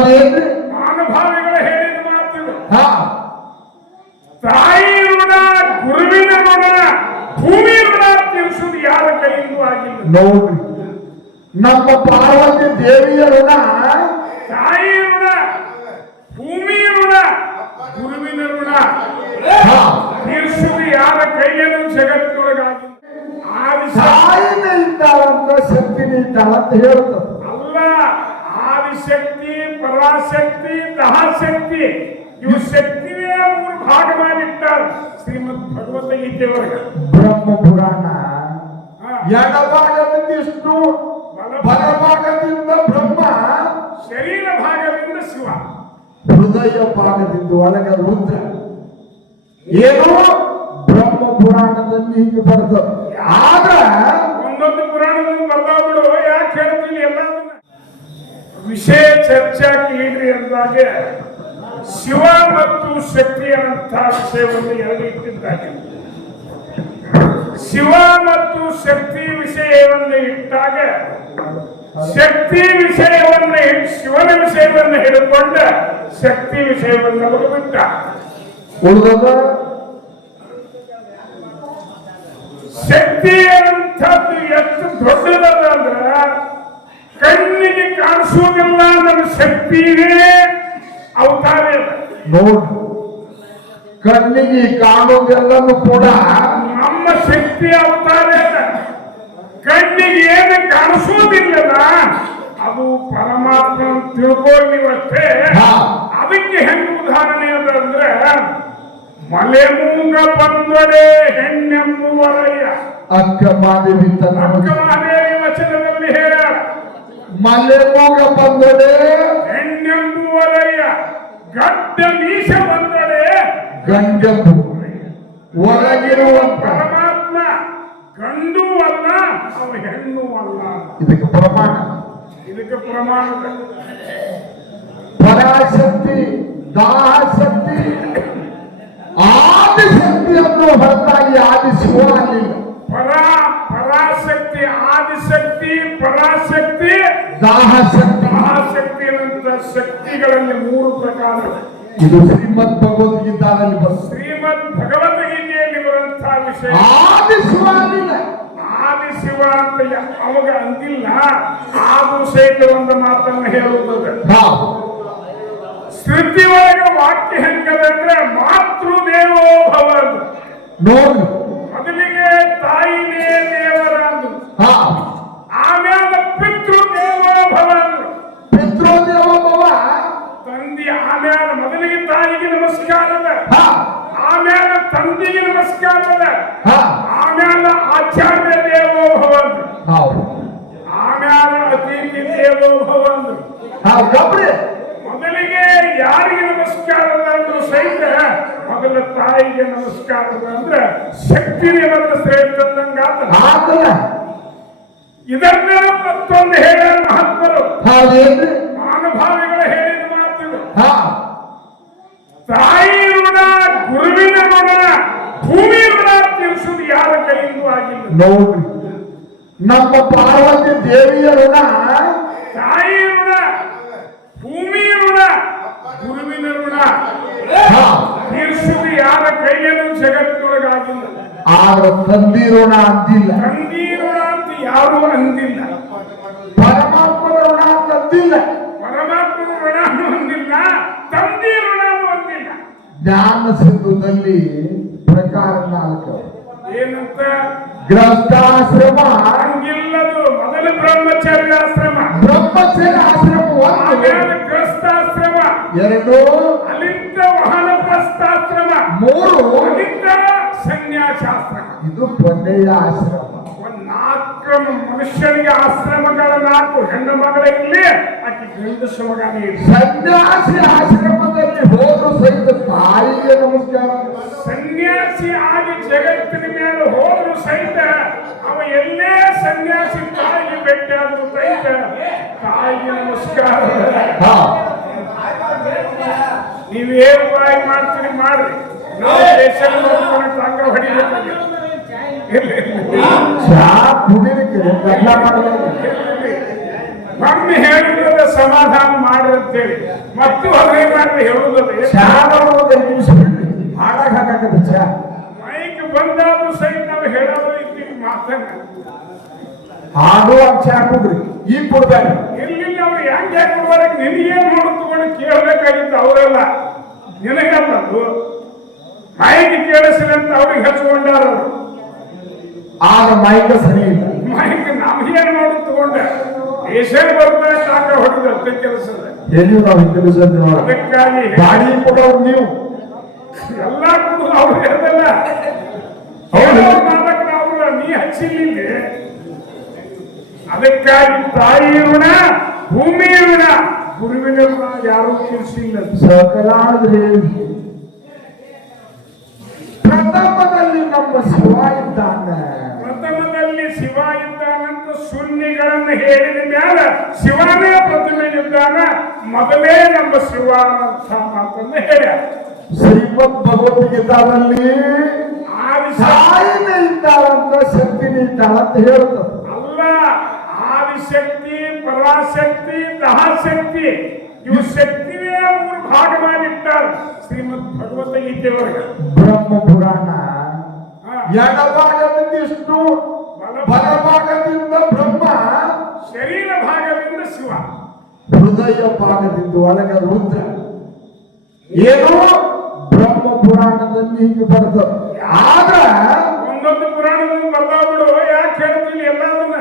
ಹೌದೇನ್ರಿ ಮಹಾನುಭಾವಿಗಳು ಹೇಳಿದ ಮಾತು. ಹಾ. ತಾಯಿ ಋಣ ಗುರುವಿನ ಋಣ ಭೂಮಿ ಋಣ ತೀರಿಸುವುದು ಯಾರ ಕೈಯಿಂದೂ ಆಗಿಲ್ಲ. ನೋಡ್ರಿ. ನಮ್ಮ ಪಾರ್ವತಿ ದೇವಿಯ ಋಣ. ತಾಯಿ ಋಣ ಭೂಮಿ ಋಣ ಗುರುವಿನ ಋಣ ತೀರಿಸುವುದು ಯಾರ ಕೈಯಲ್ಲೂ ಜಗತ್ತಿನೊಳಗಾಗಿ ತಾಯಿನೇ ಇದ್ದಾಳಂತ ಶಕ್ತಿನೇ ಇದ್ದಾಳಂತ ಹೇಳ್ತಾರೆ ಅಲ್ಲ ಆದಿಶಕ್ತಿ ಪರಾಶಕ್ತಿ ದಹಶಕ್ತಿ ಇವು ಶಕ್ತಿಯೇ ಮೂರು ಭಾಗ ಮಾಡಿಟ್ಟಾರ ಶ್ರೀಮದ್ ಭಗವದ್ಗೀತೆ ಒಳಗೆ ಬ್ರಹ್ಮ ಪುರಾಣ ಹಾ. ಎಡಭಾಗದಿಂದ ವಿಷ್ಣು ಬಲಭಾಗದಿಂದ ಬ್ರಹ್ಮ ಶರೀರ ಭಾಗದಿಂದ ಶಿವ ಹೃದಯ ಭಾಗದಿಂದ ಒಳಗ ರುದ್ರ ಏನೋ ಬ್ರಹ್ಮ ಪುರಾಣದಲ್ಲಿ ಹೀಗೆ ಬರ್ತದೆ ಆದ್ರ ಒಂದೊಂದು ಪುರಾಣದಲ್ಲಿ ಬರ್ದಾಬಿಡು ಯಾಕೆ ಹೇಳ್ತೀನಿ? ಎಲ್ಲವನ್ನ ವಿಷಯ ಚರ್ಚಾ ಕೇಳ್ರಿ ಅಂದಾಗ ಶಿವ ಮತ್ತು ಶಕ್ತಿ ಅಂತ ವಿಷಯವನ್ನು ಎರಡು ಇಟ್ಟಿದ್ದಾಗ ಶಿವ ಮತ್ತು ಶಕ್ತಿ ವಿಷಯವನ್ನು ಇಟ್ಟಾಗ ಶಕ್ತಿ ವಿಷಯವನ್ನು ಶಿವನ ವಿಷಯವನ್ನು ಹಿಡ್ಕೊಂಡ ಶಕ್ತಿ ವಿಷಯವನ್ನು ಅವರು ಬಿಟ್ಟ. ಶಕ್ತಿ ಅನ್ನಂಥದ್ದು ಎಷ್ಟು ದೊಡ್ಡದಲ್ಲ ಅಂದ್ರ ಕಣ್ಣಿಗೆ ಕಾಣಿಸುವುದಿಲ್ಲ ನನ್ನ ಶಕ್ತಿಯೇ ಅವತಾರ ನೋಡು ಕಣ್ಣಿಗೆ ಕಾಣೋದೆಲ್ಲನೂ ಕೂಡ ನಮ್ಮ ಶಕ್ತಿ ಅವತಾರ ಕಣ್ಣಿಗೆ ಏನು ಕಾಣಿಸುವುದಿಲ್ಲದ ಅದು ಪರಮಾತ್ಮ ತಿಳ್ಕೊಂಡು ನೀವಷ್ಟೇ. ಅದಕ್ಕೆ ಹೆಂಗೆ ಉದಾಹರಣೆ ಅದ ಅಂದ್ರೆ ಮಲೆ ಮೂಗ ಬಂದರೆ ಹೆಣ್ಣೆಂಬುವರಯ್ಯ. ಅಕ್ಕ ಮಾದೇವಿ ಅಕ್ಕ ಮಾದೇವಿ ವಚನದಲ್ಲಿ ಹೇಳ್ಯಾರ ಮಲೆ ಬಂದಡೆ ಹೆಣ್ಣೆಂಬುವರಯ್ಯ ಗಡ್ಡ ಮೀಸ ಬಂದೊಡೆ ಗಂಡದ್ದು ಒಳಗಿರುವಂತ ಪರಮಾತ್ಮ ಗಂಡು ಅಲ್ಲ ಅವ ಹೆಣ್ಣು ಅಲ್ಲ. ಇದಕ್ಕೆ ಪ್ರಮಾಣ. ಇದಕ್ಕೆ ಪ್ರಮಾಣದ ಪರಾಶಕ್ತಿ ದಾಹಶಕ್ತಿ ಆದಿಶಕ್ತಿಯನ್ನು ಹೊರತಾಗಿ ಆದಿ ಶಿವ ಆಗಲಿಲ್ಲ ಪರಾ ಪರಾಶಕ್ತಿ ಆದಿಶಕ್ತಿ ಪರಾಶಕ್ತಿ. ದಾಹಶಕ್ತಿ ಮಹಾಶಕ್ತಿ ಶಕ್ತಿಗಳಲ್ಲಿ ಮೂರು ಪ್ರಕಾರ ಇದು ಶ್ರೀಮದ್ ಭಗವದ್ಗೀತಾದಲ್ಲಿ ಶ್ರೀಮದ್ ಭಗವದ್ಗೀತೆಯಲ್ಲಿ ಬರುವಂತಹ ವಿಷಯ. ಆದಿ ಆದಿಶಿವ ಅಂತ ಅವಾಗ ಅಂದಿಲ್ಲ. ಆದು ಸಹಿತ ಒಂದು ಮಾತನ್ನು ಹೇಳುತ್ತದೆ. ಶ್ರುತಿ ಒಳಗೆ ವಾಕ್ಯ ಹೆಂಗದ ಅಂದ್ರೆ ಮಾತೃ ದೇವೋ ಭವನ್ ನೋಡಿ ನೋಡು. ಮೊದಲಿಗೆ ತಾಯಿನೇ ದೇವರ ಅಂದ್ರು ಹಾ ಆಮ್ಯಾಲ ಪಿತೃ ದೇವೋ ಭವ ಅಂದ್ರು ಪಿತೃದೇವ ಭವ ತಂದೆ ಆಮ್ಯಾಲ ಮೊದಲಿಗೆ ಅದ ಆಮೇಲೆ ತಂದಿಗೆ ನಮಸ್ಕಾರ ಅದ ಆಮೇಲೆ ಆಚಾರ್ಯ ದೇವೋ ಭವ ಆಮೇಲೆ ಅತಿಥಿ ದೇವೋ ಭವ ಅಂದ್ರು ಮೊದಲಿಗೆ ಯಾರಿಗೆ ನಮಸ್ಕಾರ ಅಂದ್ರು ಸಹಿತ ಮೊದಲ ತಾಯಿಗೆ ನಮಸ್ಕಾರ ಅಂದ್ರೆ ಶಕ್ತಿ ನಿಮಗೆ ಆತನ ಇದನ್ನ ಮತ್ತೊಂದು ಹೇಳ ಮಹಾತ್ಮರು ಹೌದೇನ್ರಿ ಮಹಾನುಭಾವಿಗಳು ಹೇಳಿದ ಮಾತಿದು ಹಾ ತಾಯಿ ಋಣ ಗುರುವಿನ ಋಣ ಭೂಮಿ ಋಣ ತೀರಿಸುವುದು ಯಾರ ಕೈಯಿಂದೂ ಆಗಿಲ್ಲ ನೋಡ್ರಿ ನಮ್ಮ ಪಾರ್ವತಿ ದೇವಿಯ ಋಣ ತಾಯಿ ಋಣ ಭೂಮಿ ಋಣ ಗುರುವಿನ ಋಣ ಹಾ. ತೀರಿಸುವುದು ಯಾರ ಕೈಯಲ್ಲೂ ಜಗತ್ತಿನೊಳಗಾಗಿಲ್ಲ. ಆದ್ರ ತಂದಿ ಋಣ ಅಂದಿಲ್ಲ. ತಂದಿ ಋಣ ಅಂತ ಯಾರು ಅಂದಿಲ್ಲ. ಪರಮಾತ್ಮನ ಋಣ ಅಂತ ಅಂದಿಲ್ಲ ಪರಮಾತ್ಮನ ಋಣ ಅಂದಿಲ್ಲ ತಂದಿ ಋಣ ಅಂದಿಲ್ಲ. ಜ್ಞಾನ ಸಿಂಧುದಲ್ಲಿ ಪ್ರಕಾರ ನಾಲ್ಕು. ಏನಂತ? ಗ್ರಸ್ತಾಶ್ರಮ ಹಂಗಿಲ್ಲದು ಮೊದಲು ಬ್ರಹ್ಮಚರ್ಯ ಆಶ್ರಮ. ಒಂದು. ಆಶ್ರಮ ಗ್ರಸ್ತಾಶ್ರಮ ಎರಡು. ಅಲಿಂದ ವಾನಪ್ರಸ್ಥಾಶ್ರಮ ಮೂರು. ಅಲಿಂದ ಸನ್ಯಾಸಾಶ್ರಮ. ಇದು ಕೊನೆಯ ಆಶ್ರಮ. ಒಂದ್ ಮನುಷ್ಯನಿಗೆ ಆಶ್ರಮಗಳ ನಾಲ್ಕು ಹೆಣ್ಣು ಇಲ್ಲಿ ಆಕೆ ಗಂಡಸು ಮಗನೇ ಇರ್ಲಿ. ಸನ್ಯಾಸಿ ಆಶ್ರಮದಲ್ಲಿ ಹೋದ್ರು ಸಹಿತ ತಾಯಿಗೆ ನಮಸ್ಕಾರ. ಸನ್ಯಾಸಿ ಆಗಿ ಜಗತ್ತಿನ ಮೇಲೆ ಹೋದ್ರು ಸಹಿತ ಅವ ಎಲ್ಲೇ ಸನ್ಯಾಸಿ ತಾಯಿಗೆ ಭೇಟಿ ಆದ್ರು ಸಹಿತ ತಾಯಿಗೆ ನಮಸ್ಕಾರ. ನೀವೇನು ಬಾಯಿ ಮಾಡ್ತೀರಿ ಮಾಡ್ರಿ. ನಾವು ದೇಶ ಸಂಘ ಒಮ್ಮೆ ಹೇಳುವುದ ಸಮಾಧಾನ ಮಾಡಿ ಅಂತೇಳಿ. ಮತ್ತು ಹದಿನೈದು ಮಾಡಿ ಹೇಳುವುದಲ್ಲ ಹಾಡಾಗ ಹಾಕಾಕತ್ತೆ ಚಾ ಮೈಕ್ ಬಂದಾದ್ರೂ ಸಹಿತ ನಾವು ಹೇಳೋದು ಇದ್ದೀವಿ ಮಾತನ್ನ ಹಾಡುವಾಗ ಚಾ ಕುಡ್ರಿ ಈಗ ಕೊಡ್ತಾರೆ ಎಲ್ಲಿ ಅವ್ರು ಹೆಂಗ್ ಯಾಕೆ ಕೊಡ್ಬಾರಕ್ ನಿನಗೇನ್ ನೋಡು ತಗೊಂಡು ಕೇಳಬೇಕಾಗಿತ್ತು ಅವರೆಲ್ಲ? ನಿನಗಲ್ಲ ಅದು ಮೈಕ್ ಕೇಳಿಸ್ಲಿ ಅಂತ ಅವ್ರಿಗೆ ಹಚ್ಕೊಂಡಾರ ಅವರು ಆಗ ಮೈಕ ಸರಿ ಇಲ್ಲ. ಮೈಕ್ ನಮ್ಗೇನ್ ನೋಡು ತಗೊಂಡೆ? ಏಷ್ಯನ್ ಬರ್ತಾರೆ ಸಾಕ ಹೊಡೆದ ಕೆಲಸ ಎಲ್ಲಿ ನಾವು ಕೆಲಸ ನೋಡ. ಅದಕ್ಕಾಗಿ ಗಾಡಿ ಕೊಡೋರು ನೀವು. ಎಲ್ಲ ಕೂಡ ಅವ್ರು ಹೇಳ್ದಲ್ಲ. ಹೌದು. ಅವ್ರ ನೀ ಹಚ್ಚಿಲ್ಲ ಅದಕ್ಕಾಗಿ ತಾಯಿ ಋಣ ಭೂಮಿ ಋಣ ಗುರುವಿನ ಯಾರು ತಿಳಿಸಿಲ್ಲ ಸಕಲಾದ್ರಿ ಪ್ರಥಮದಲ್ಲಿ ನಮ್ಮ ಶಿವ ಇದ್ದಾನೆ. ಪ್ರಥಮದಲ್ಲಿ ಶಿವ ಇದ್ದಾನಂತ ಸುನ್ನಿಗಳನ್ನು ಹೇಳಿದ ಮೇಲೆ ಶಿವನೇ ಪ್ರತಿಮೆ ಇದ್ದಾನ. ಮೊದಲೇ ನಮ್ಮ ಶಿವ ಅಂತ ಮಾತನ್ನು ಹೇಳ ಶ್ರೀಮದ್ ಭಗವದ್ಗೀತಾದಲ್ಲಿ ತಾಯಿನೇ ಇದ್ದಾಳಂತ ಶಕ್ತಿನೇ ಇದ್ದಾಳಂತ ಹೇಳ್ತದೆ ಅಲ್ಲ ಆದಿಶಕ್ತಿ ಪರಾಶಕ್ತಿ ದಹಶಕ್ತಿ ಇವು ಶಕ್ತಿನೇ ಮೂರು ಭಾಗ ಮಾಡಿದ್ದಾರೆ ಶ್ರೀಮದ್ ಭಗವದ್ಗೀತೆಯೊಳಗೆ ಬ್ರಹ್ಮ ಪುರಾಣ. ಎಡಭಾಗದಿಂದ ವಿಷ್ಣು ಬಲಭಾಗದಿಂದ ಬ್ರಹ್ಮ. ಶರೀರ ಭಾಗದಿಂದ ಶಿವ. ಹೃದಯ ಭಾಗದಿಂದ ಒಳಗ ರುದ್ರ. ಏನೋ ಬ್ರಹ್ಮ ಪುರಾಣದಲ್ಲಿ ಹೀಗೆ ಬರ್ತದೆ ಆದ್ರೆ ಒಂದೊಂದು ಪುರಾಣದಲ್ಲಿ ಬರ್ತಾವ ಬಿಡು ಯಾಕೆ ಹೇಳ್ತೀನಿ ಎಲ್ಲವನ್ನ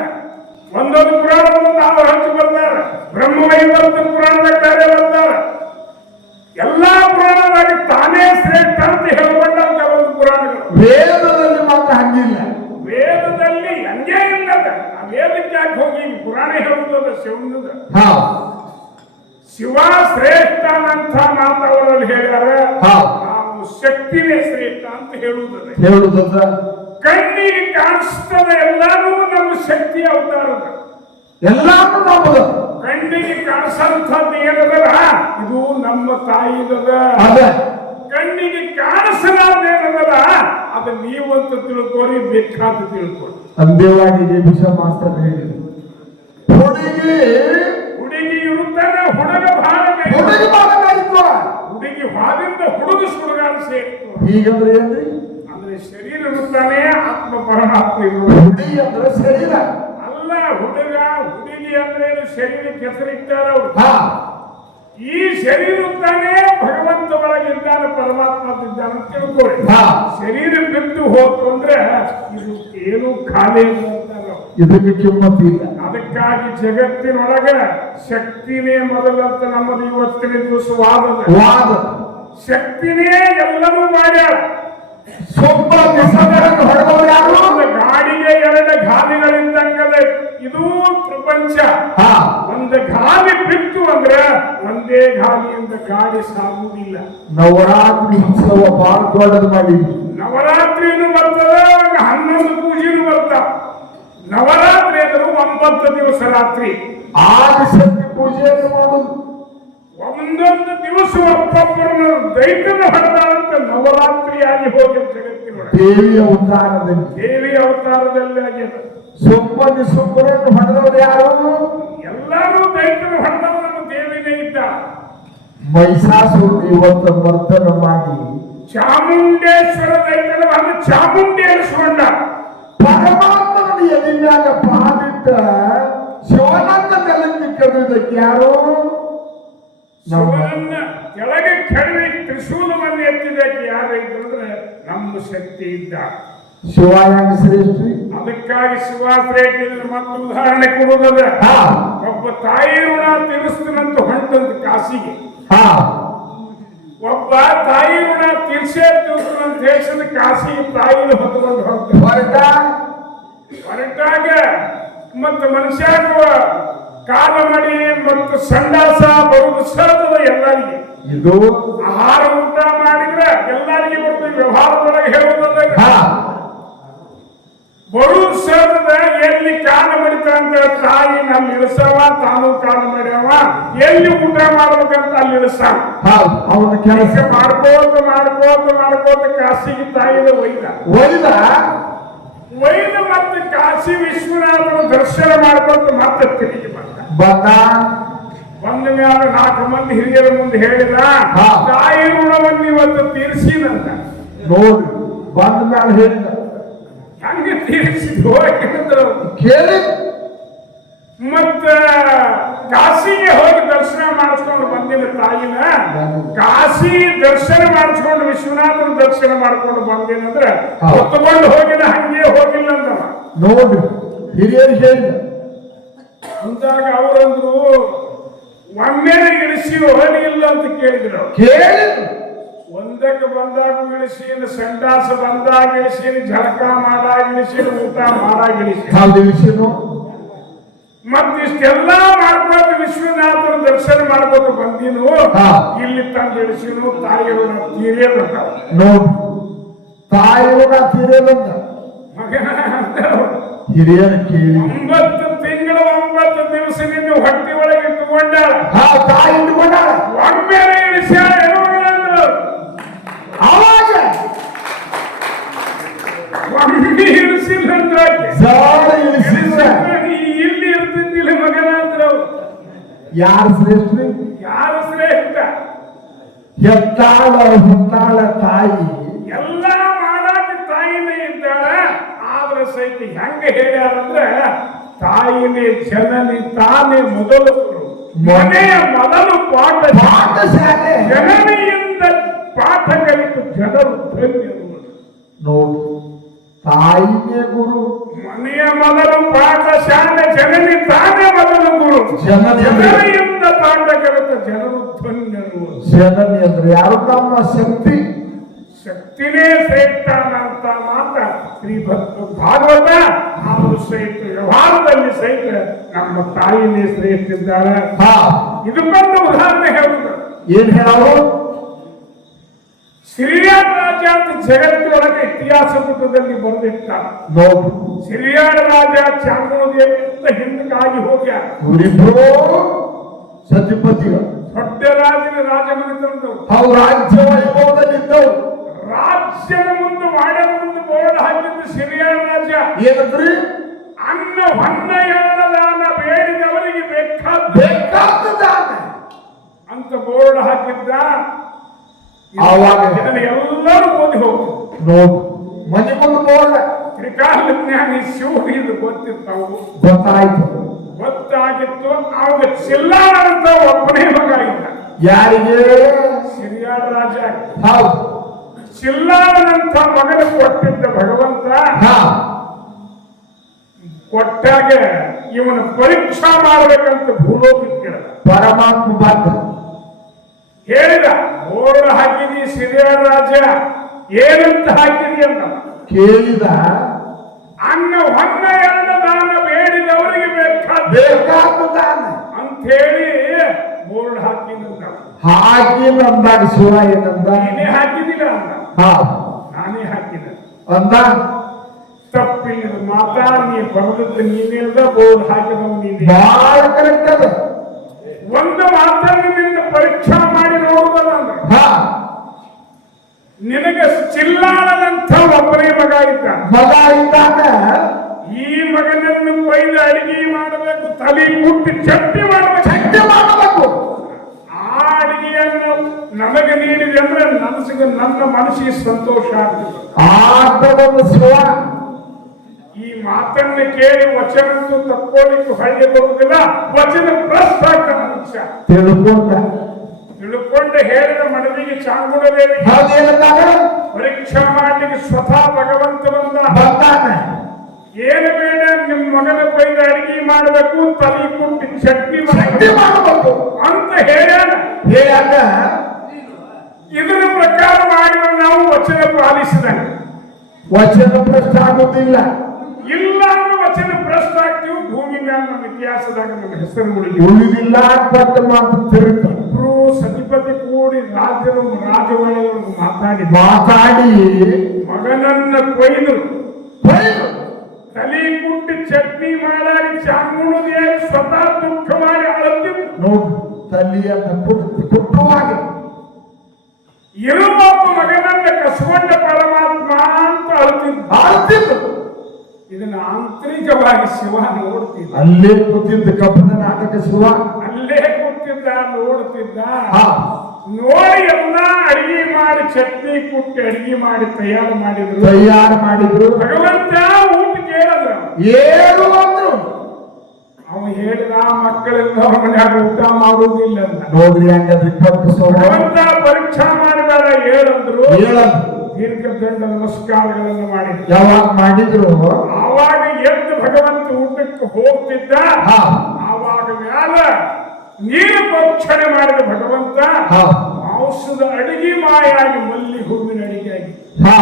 ಒಂದೊಂದು ಪುರಾಣದಲ್ಲಿ ನಾವು ಹಂಚಿ ಬರ್ತಾರ ಬ್ರಹ್ಮವೈವರ್ತ ಪುರಾಣದಾಗ ಬೇರೆ ಬರ್ತಾರ ಎಲ್ಲಾ ಪುರಾಣದಾಗ ತಾನೇ ಶ್ರೇಷ್ಠ ಅಂತ ಹೇಳ್ಕೊಂಡಂತ ಒಂದು ಪುರಾಣಗಳು. ವೇದದಲ್ಲಿ ಮಾತ್ರ ಹಂಗಿಲ್ಲ. ವೇದದಲ್ಲಿ ಹಂಗೇ ಇಲ್ಲದ. ಆ ವೇದಕ್ಕೆ ಯಾಕೆ ಹೋಗಿ ಪುರಾಣ ಹೇಳುವುದದ ಶಿವನದ. ಶಿವ ಶ್ರೇಷ್ಠ ಅಂತ ಮಾತಾವರಲ್ಲಿ ಹೇಳ್ಯಾರ. ನಾವು ಶಕ್ತಿನೇ ಶ್ರೇಷ್ಠ ಅಂತ ಹೇಳುವುದದ. ಹೇಳುವುದಲ್ಲ ಕಣ್ಣಿಗೆ ಕಾಣಿಸ್ತದೆ ಎಲ್ಲರೂ ನಮ್ಮ ಶಕ್ತಿ ಅವತಾರದ ಎಲ್ಲಾನು ನಂಬುದು ಕಣ್ಣಿಗೆ ಕಾಣಿಸಂಥದ್ದು ಏನದಲ್ಲ ಇದು ನಮ್ಮ ತಾಯಿ ಅದ. ಕಣ್ಣಿಗೆ ಅದ ಅದು ನೀವಂತ ತಿಳ್ಕೊರಿ ಬೇಕಾದ ತಿಳ್ಕೊರಿ. ಅಂದ್ಯವಾಗಿ ವಿಷ ಮಾಸ್ತರ್ ಹೇಳಿದ್ರು. ಹುಡುಗಿ ಹುಡುಗಿ ಇರುತ್ತಾನೆ ಹುಡುಗ ಭಾಳ. ಹುಡುಗಿ ಮಾತನಾಡಿದ್ವ ಹುಡುಗಿ ಹಾದಿಂದ ಹುಡುಗ ಸುಡುಗಾಡ ಸೇರಿತು. ಹೀಗಂದ್ರೆ ಏನ್ರಿ? ಅಂದ್ರೆ ಶರೀರ ಇರುತ್ತಾನೆ ಆತ್ಮ ಪರಮಾತ್ಮ ಹುಡುಗಿ ಅಂದ್ರೆ ಶರೀರ. ಅಲ್ಲ ಹುಡುಗ ಹುಡುಗಿ ಅಂದ್ರೆ ಏನು? ಶರೀರಕ್ಕೆ ಹೆಸರಿಟ್ಟಾರ ಅವರು. ಈ ಶರೀರ ತಾನೇ ಭಗವಂತ ಒಳಗಿದ್ದಾನೆ ಪರಮಾತ್ಮ ಅಂತ ತಿಳ್ಕೊಳ್ಳಿ. ಶರೀರ ಬಿದ್ದು ಹೋತು ಅಂದ್ರೆ ಇದು ಏನು ಖಾಲಿ ಇದಕ್ಕೆ ಕಿಮ್ಮತ್ತು ಇಲ್ಲ. ಅದಕ್ಕಾಗಿ ಜಗತ್ತಿನೊಳಗ ಶಕ್ತಿನೇ ಮೊದಲಂತ ನಮ್ಮದು ಇವತ್ತಿನ ದಿವಸ ವಾದ. ಶಕ್ತಿನೇ ಎಲ್ಲರೂ ಮಾಡ್ಯಾರ. ಸೊಪ್ಪ ನಿಸರ್ಗವನ್ನು ಹೊಡೆದವರು ಯಾರು? ಗಾಡಿಗೆ ಎಳೆದ ಗಾದಿಗಳಿದ್ದಂಗದೆ ಇದು ಪ್ರಪಂಚ. ಹಾ. ಒಂದು ಗಾಲಿ ಬಿತ್ತು ಅಂದ್ರೆ ಒಂದೇ ಗಾಲಿಯಿಂದ ಗಾಡಿ ಸಾಗುವುದಿಲ್ಲ. ನವರಾತ್ರಿ ಉತ್ಸವ ಬಹಳ ದೊಡ್ಡದು ಮಾಡಿ. ನವರಾತ್ರಿನೂ ಬರ್ತದ ಒಂದು ಹನ್ನೊಂದು ಪೂಜೆನೂ ಬರ್ತ. ನವರಾತ್ರಿ ಅಂದ್ರೆ ಒಂಬತ್ತು ದಿವಸ ರಾತ್ರಿ. ಆದಿಶಕ್ತಿ ಪೂಜೆಯನ್ನು ಮಾಡುದು. ಒಂದೊಂದು ದಿವಸ ಒಬ್ಬೊಬ್ಬರನ್ನು ದೈತ್ಯನ ಹೊಡೆದಂತ ನವರಾತ್ರಿಯಾಗಿ ಹೋಗಿ ಜಗತ್ತಿನೊಳಗೆ ದೇವಿಯ ಅವತಾರದಲ್ಲಿ. ದೇವಿ ಅವತಾರದಲ್ಲಿ ಆಗ್ಯದ ಸೊಪ್ಪನಿ ಸೊಪ್ಪರನ್ನು ಹೊಡೆದವರು ಯಾರು? ಎಲ್ಲರೂ ದೈತ್ಯನ ಹೊಡೆದವ ನಮ್ಮ ದೇವಿನೇ ಇದ್ದ. ಮೈಸಾಸುರ ಇವತ್ತು ಮರ್ತನ ಮಾಡಿ. ಚಾಮುಂಡೇಶ್ವರ ದೈತ್ಯನ ಅಂದ್ರೆ ಚಾಮುಂಡೇಶ್ವರ ಪರಮಾತ್ಮನ ಎದಿನ್ಯಾಗ ಪಾದಿಟ್ಟ ಶಿವನಂದ ನೆಲಕ್ಕೆ ಯಾರು? ಶಿವನನ್ನ ಕೆಳಗೆ ಕೆಳಗೆ ತ್ರಿಶೂಲವನ್ನು ಎತ್ತಿದಕ್ಕೆ ಯಾರು ಇದ್ರೆ ನಮ್ಮ ಶಕ್ತಿ ಇದ್ದ. ಶಿವ ಹೆಂಗ ಶ್ರೇಷ್ಠಿ. ಅದಕ್ಕಾಗಿ ಶಿವಾಶ್ರಯ ಮತ್ತು ಉದಾಹರಣೆ ಕೊಡುವುದದ ಹಾ. ಒಬ್ಬ ತಾಯಿ ಋಣ ತೀರಿಸ್ತೀನಂತ ಹೊಂಟಂತ ಕಾಸಿಗೆ ಹಾ. ಒಬ್ಬ ತಾಯಿ ಋಣ ತೀರ್ಸೇ ತೀರ್ಸ್ತಾನಂತ ದೇಶದ ಕಾಸಿಗೆ ತಾಯಿನ ಹೊತ್ಕೊಂಡು ಹೊಂಟ ಹೊರಟ. ಹೊರಟಾಗ ಮತ್ತು ಮನುಷ್ಯರು ಕಾಲ ಮಡಿ ಮತ್ತು ಸಂಡಾಸ ಬರುವುದು ಸಹಜದ ಎಲ್ಲರಿಗೆ. ಇದು ಆಹಾರ ಊಟ ಮಾಡಿದ್ರೆ ಎಲ್ಲರಿಗೆ ಬರುವುದು. ವ್ಯವಹಾರದೊಳಗೆ ಹೇಳುವುದಲ್ಲ ಹಾ. ಬರುವುದು ಸಹಜದ ಎಲ್ಲಿ ಕಾಲ ಮಡಿತ ಅಂತ ತಾಯಿ ನಲ್ಲಿ ಇಳಿಸವ ತಾನು ಕಾಲ ಮಡಿಯವ ಎಲ್ಲಿ ಊಟ ಮಾಡ್ಬೇಕಂತ ಅಲ್ಲಿ ಇಳಿಸಾವ. ಅವನ ಕೆಲಸ ಕೆಲಸ ಮಾಡ್ಕೋತ ಮಾಡ್ಕೋತ ಮಾಡ್ಕೋತ ಕಾಸಿಗೆ ತಾಯಿದ ಒಯ್ದ. ಒಯ್ದ? ಒಯ್ದ ಮತ್ತೆ ಕಾಶಿ ವಿಶ್ವನಾಥನ ದರ್ಶನ ಮಾಡ್ಕೊಂತ ಮತ್ತೆ ತಿರುಗಿ ಬಂದ? ಬಂದ ಮೇಲೆ ನಾಲ್ಕು ಮಂದಿ ಹಿರಿಯರ ಮುಂದೆ ಹೇಳಿದ. ತಾಯಿ ಋಣವನ್ನು ಇವತ್ತು ತೀರಿಸಿದಂತ. ನೋಡಿ ಬಂದ ಮೇಲೆ ಹೇಳಿದ. ಹಂಗೆ ತೀರಿಸಿದ್ವು ಹೇಳಿದ್ರು. ಕೇಳಿ. ಮತ್ತ ಕಾಶಿಗೆ ಹೋಗಿ ದರ್ಶನ ಮಾಡಿಸ್ಕೊಂಡು ಬಂದಿಲ್ಲ ತಾಯಿನ. ಕಾಶಿ ದರ್ಶನ ಮಾಡಿಸ್ಕೊಂಡು ವಿಶ್ವನಾಥನ ದರ್ಶನ ಮಾಡ್ಕೊಂಡು ಬಂದೇನಂದ್ರೆ. ಹೊತ್ತುಕೊಂಡು ಹೋಗಿನ ಹಂಗೆ ಹೋಗಿಲ್ಲ ಅಂತ ನೋಡ್ರಿ ಹಿರಿಯರು ಹೇಳಿದ. ಅಂದಾಗ ಅವರಂದ್ರು ಒಮ್ಮೆನೆ ಇಳಿಸಿ ಇಲ್ಲ ಅಂತ ಕೇಳಿದ್ರು. ಕೇಳಿದ್ರು ಒಂದಕ್ಕೆ ಬಂದಾಗ ಇಳಿಸಿ ಸಂಡಾಸ ಬಂದಾಗ ಇಳಿಸಿ ಜಳಕ ಮಾಡಾಗ ಇಳಿಸಿ ಊಟ ಮಾಡಾಗ ಇಳಿಸಿ. ಮತ್ತಿಷ್ಟೆಲ್ಲ ಮಾಡ್ಕೊಂಡು ವಿಶ್ವನಾಥನ ದರ್ಶನ ಮಾಡ್ಕೊಂಡು ಬಂದಿನು. ಇಲ್ಲಿ ತಂದು ಇಳಿಸಿನು ತಾಯಿಯವರ ತೀರೇ ಹಿರಿಯ ನೋಡ್ರಿ ತಾಯಿಯವ್ರ ಮಗನ ಹಿರಿಯರ ಕೇಳಿ. ಒಂಬತ್ತು ತಿಂಗಳು ದಿವಸ ದಿವಸದಿಂದ ಹೊಟ್ಟಿ ಒಳಗೆ ಇಟ್ಟುಕೊಂಡಾಳ. ಹಾ ತಾಯಿ ಇಳಿಸ್ಯಾಳ ಅಂದ್ರು. ಅವಾಗ ಒಮ್ಮೆ ಇಳಿಸಿಲ್ಲ ಅಂದ್ರೆ ಇಲ್ಲಿ ಇರ್ತಿದ್ದಿಲ್ಲ ಮಗನ ಅಂದ್ರು. ಯಾರು ಶ್ರೇಷ್ಠ? ಯಾರು ಶ್ರೇಷ್ಠ? ಹೆತ್ತಾಳ ಹುತ್ತಾಳ ತಾಯಿ. ಎಲ್ಲ ಮಾಡಾಕ ತಾಯಿನೇ ಇದ್ದಾಳ. ಆದ್ರೆ ಸಹಿತ ಹೆಂಗ ಹೇಳ್ಯಾರಂದ್ರೆ ತಾಯಿನೇ ಜನನಿ ತಾನೇ ಮೊದಲು ಗುರು. ಮನೆಯ ಮೊದಲು ಪಾಠ ಪಾಠಶಾಲೆ ಜನನಿಯಿಂದ ಪಾಠ ಕಲಿತು ಜನರು ಧನ್ಯರು ನೋಡು ತಾಯಿನೇ ಗುರು ಮನೆಯ ಮೊದಲು ಪಾಠ ಶಾಲೆ ಜನನಿ ತಾನೇ ಮೊದಲು ಗುರು ಜನನಿ ಅಂದ್ರೆ- ಜನನಿಯಿಂದ ಪಾಠ ಕಲಿತ ಜನರು ಧನ್ಯರು ಜನನಿ ಅಂದ್ರೆ ಯಾರು ನಮ್ಮ ಶಕ್ತಿ ಶಕ್ತಿನೇ ಶ್ರೇಷ್ಠ ಅಂತ ಮಾತ್ರ ಶ್ರೀ ಭಕ್ತ ಭಾಗವತ ಅವರು ಸಹಿತ ವ್ಯವಹಾರದಲ್ಲಿ ಸಹಿತ ನಮ್ಮ ತಾಯಿನೇ ಶ್ರೇಷ್ಠ ಇದ್ದಾರೆ ಇದಕ್ಕೊಂದು ಉದಾಹರಣೆ ಹೇಳುದು ಏನ್ ಹೇಳೋರು ಸಿರಿಯಾಳ ರಾಜ ಅಂತ ಜಗತ್ತಿನೊಳಗೆ ಇತಿಹಾಸ ಪುಟದಲ್ಲಿ ಬರೆದಿಟ್ಟ. ನೋಡು. ಸಿರಿಯಾಳ ರಾಜ ಚಾಮರಾಜೇಂದ್ರ ಹಿಂದಕ್ಕಾಗಿ ಹೋಗ್ಯ. ಸತಿಪತಿಗಳು. ದೊಡ್ಡ ರಾಜನ ರಾಜಮನೆತನದವರು ಅವು ರಾಜ್ಯ ವೈಭವದಲ್ಲಿದ್ದವು ಬೋರ್ಡ್ ಹಾಕಿದ್ದು ರಾಜ್ಯ? ಏನಂದ್ರೆ ಅನ್ನ ಹೊನ್ನ ದಾನ ಬೇಡಿದವರಿಗೆ ಬೇಕಾದ ಬೇಕಾದದಾನ ಅಂತ ಬೋರ್ಡ್ ಹಾಕಿದ್ದ? ಆವಾಗ? ಜನ ಎಲ್ಲರೂ ಓದಿ ಹೋಗ್ತಾರೆ. ನೋಡು ಮನೆ ಬಂದು ಬೋರ್ಡ್ ತ್ರಿಕಾಲ ಜ್ಞಾನಿ ಶಿವ ಇದು ಗೊತ್ತಿರ್ತಾವು ಗೊತ್ತಾಯ್ತು. ಗೊತ್ತಾಗಿತ್ತು ಅವಾಗ ಚಿಲ್ಲಾರ ಅಂತ ಒಬ್ಬನೇ ಮಗ ಇದ್ದ. ಯಾರಿಗೆ? ಸಿರಿಯಾಳ ರಾಜ. ಹೌದು. ಚಿಲ್ಲಾರನಂತ ಮಗನ ಕೊಟ್ಟಿದ್ದ ಭಗವಂತ ಕೊಟ್ಟಾಗ ಇವನ ಪರೀಕ್ಷಾ ಮಾಡಬೇಕಂತ ಭೂಲೋಕಕ್ಕೆ ಪರಮಾತ್ಮ ಬಂದ. ಹೇಳಿದ ಬೋರ್ಡ್ ಹಾಕಿದಿ ಸಿರಿಯ ರಾಜ ಏನಂತ ಹಾಕಿದಿ ಅಂತ. ಕೇಳಿದ. ಅನ್ನ ಹೊನ್ನ ಎರಡು ದಾನ ಬೇಡಿದವರಿಗೆ ಬೇಕಾದ ಅಂತ ಹೇಳಿ ಬೋರ್ಡ್ ಹಾಕಿದ್ರು ಹಾಕಿ ನಂದಾಗ ಶಿವ ಏನಂದ ಹಾಕಿದಿಲ್ಲ ಹಾ. ನಾನೇ ಹಾಕಿದ. ಅಂದ? ತಪ್ಪಿಲ್ಲದ ಮಾತಾ ನೀ ಬರೆದದ್ದು ನೀನೇ ಅದ ಬೋರ್ಡ್ ಹಾಕಿದವು ನೀನೇ ಬಹಳ ಕರೆಕ್ಟ್ ಅದ. ಒಂದು ಮಾತನ್ನು ನಿನ್ನ ಪರೀಕ್ಷೆ ಮಾಡಿ ನೋಡುವುದಲ್ಲ ಹಾ. ನಿನಗೆ ಚಿಲ್ಲಾಳದಂಥ ಒಬ್ಬನೇ ಮಗ ಇದ್ದ. ಮಗ ಇದ್ದಾಗ ಈ ಮಗನನ್ನು ಕೊಯ್ದು ಅಡಿಗೆ ಮಾಡಬೇಕು ತಲೆ ಕುಟ್ಟಿ ಚಟ್ಟಿ ಮಾಡಬೇಕು. ಚಟ್ಟಿ ಮಾಡಬೇಕು. ಅಡಿಗೆಯನ್ನು ನಮಗೆ ನೀಡಿದೆ ಅಂದ್ರೆ ನನಸಿಗೆ ನನ್ನ ಮನಸ್ಸಿಗೆ ಸಂತೋಷ ಈ ಮಾತನ್ನು ಕೇಳಿ ವಚನಕ್ಕೂ ತಕ್ಕೊಳ್ಳಿಕ್ಕೂ ಹಳ್ಳಿ ಬರುವುದಿಲ್ಲ. ವಚನ ಭ್ರಷ್ಟ ಆಗ್ತಾನೆ ಮನುಷ್ಯ. ತಿಳ್ಕೊಂಡ. ತಿಳ್ಕೊಂಡ ಹೇಳಿದ ಮನವಿಗೆ ಚಾಂಗುಡದೇವಿ ಪರೀಕ್ಷಾ ಮಾಡಲಿಕ್ಕೆ ಸ್ವತಃ ಭಗವಂತ ಬಂದ. ಏನು ಬೇಡ ನಿಮ್ಮ ಮಗನ ಬೈದ ಅಡಿಗೆ ಮಾಡಬೇಕು ತಲೆ ಕುಟ್ಟಿ ಚಟ್ನಿ ಮಾಡಬೇಕು ಅಂತ ಹೇಳ್ಯಾನ. ಹೇಳಾಕ ಇದರ ಪ್ರಕಾರ ಮಾಡಿದ ನಾವು ವಚನ ಪಾಲಿಸಿದಂಗೆ. ವಚನ ಪ್ರಶ್ನ ಆಗುತ್ತಿಲ್ಲ ಇಲ್ಲ ಅಂದ್ರೆ ವಚನ ಭ್ರಷ್ಟ ಆಗ್ತೀವಿ ಭೂಮಿ ಮ್ಯಾಲ ನಮ್ಮ ಇತಿಹಾಸದಾಗ ನಮ್ಮ ಹೆಸರು ಉಳಿಲಿ ಉಳಿದಿಲ್ಲ ಕೊಟ್ಟ ಮಾತು ತಿರುಗಿ. ಇಬ್ರು ಸತಿಪತಿ ಕೂಡಿ ರಾಜರು ರಾಜವಾಣಿಯವರು ಮಾತಾಡಿ. ಮಾತಾಡಿ. ಮಗನನ್ನ ಕೊಯ್ದು. ಬೈದು ತಲೆ ಕುಟ್ಟಿ ಚಟ್ನಿ ಮಾಡಿ ಚಾಮುಂಡಿ ಸ್ವತಃ ದುಃಖವಾಗಿ ಅಳುತ್ತಿದ್ದು ನೋಡು ತಲ್ಲಿಯನ್ನ ಕುಟ್ಟು ಕುಟ್ಟುವಾಗ. ಇರುವ ಮಗನನ್ನ ಕಸ್ಕೊಂಡ ಪರಮಾತ್ಮ ಅಂತ ಅಳುತ್ತಿದ್ದು ಆಳ್ತಿದ್ದು ಇದನ್ನ ಆಂತರಿಕವಾಗಿ ಶಿವ ನೋಡ್ತಿದ್ದ. ಅಲ್ಲೇ ಕೂತಿದ್ದ ಕಬ್ಬನ ನಾಟಕ ಶಿವ. ಅಲ್ಲೇ ಕೂತಿದ್ದ ನೋಡ್ತಿದ್ದ. ನೋಡಿ ಎಲ್ಲ ಅಡಿಗೆ ಮಾಡಿ ಚಟ್ನಿ ಕುಟ್ಟಿ ಅಡಿಗೆ ಮಾಡಿ ತಯಾರು ಮಾಡಿದ್ರು. ತಯಾರು ಮಾಡಿದ್ರು. ಭಗವಂತ ಊಟ ಕೇಳಿದ್ರು ಏನು ಅಂದ್ರು ಅವ ಹೇಳಿದ ಮಕ್ಕಳಿಂದ ಅವ್ರ ಮನ್ಯಾಗ ಊಟ ಮಾಡುವುದಿಲ್ಲ ಅಂತ ನೋಡ್ರಿ ಹಂಗ ಇಪ್ಪತ್ತು ಸಾವಿರ ಪರೀಕ್ಷಾ ಮಾಡಿದಾರ ಹೇಳಂದ್ರು ಹೇಳಂದ್ರು ದೀರ್ಘ ದಂಡ ನಮಸ್ಕಾರಗಳನ್ನು ಮಾಡಿದ್ರು. ಯಾವಾಗ ಮಾಡಿದ್ರು? ಆವಾಗ ಎದ್ದು ಭಗವಂತ ಊಟಕ್ಕೆ ಹೋಗ್ತಿದ್ದ. ಹಾ. ಆವಾಗ ಮ್ಯಾಲ ನೀರು ಪರೀಕ್ಷಣೆ ಮಾಡಿದ ಭಗವಂತ ಮಾಂಸದ ಅಡಿಗೆ ಮಾಯಾಗಿ ಮಲ್ಲಿ ಹೂವಿನ ಅಡಿಗೆ ಹಾ.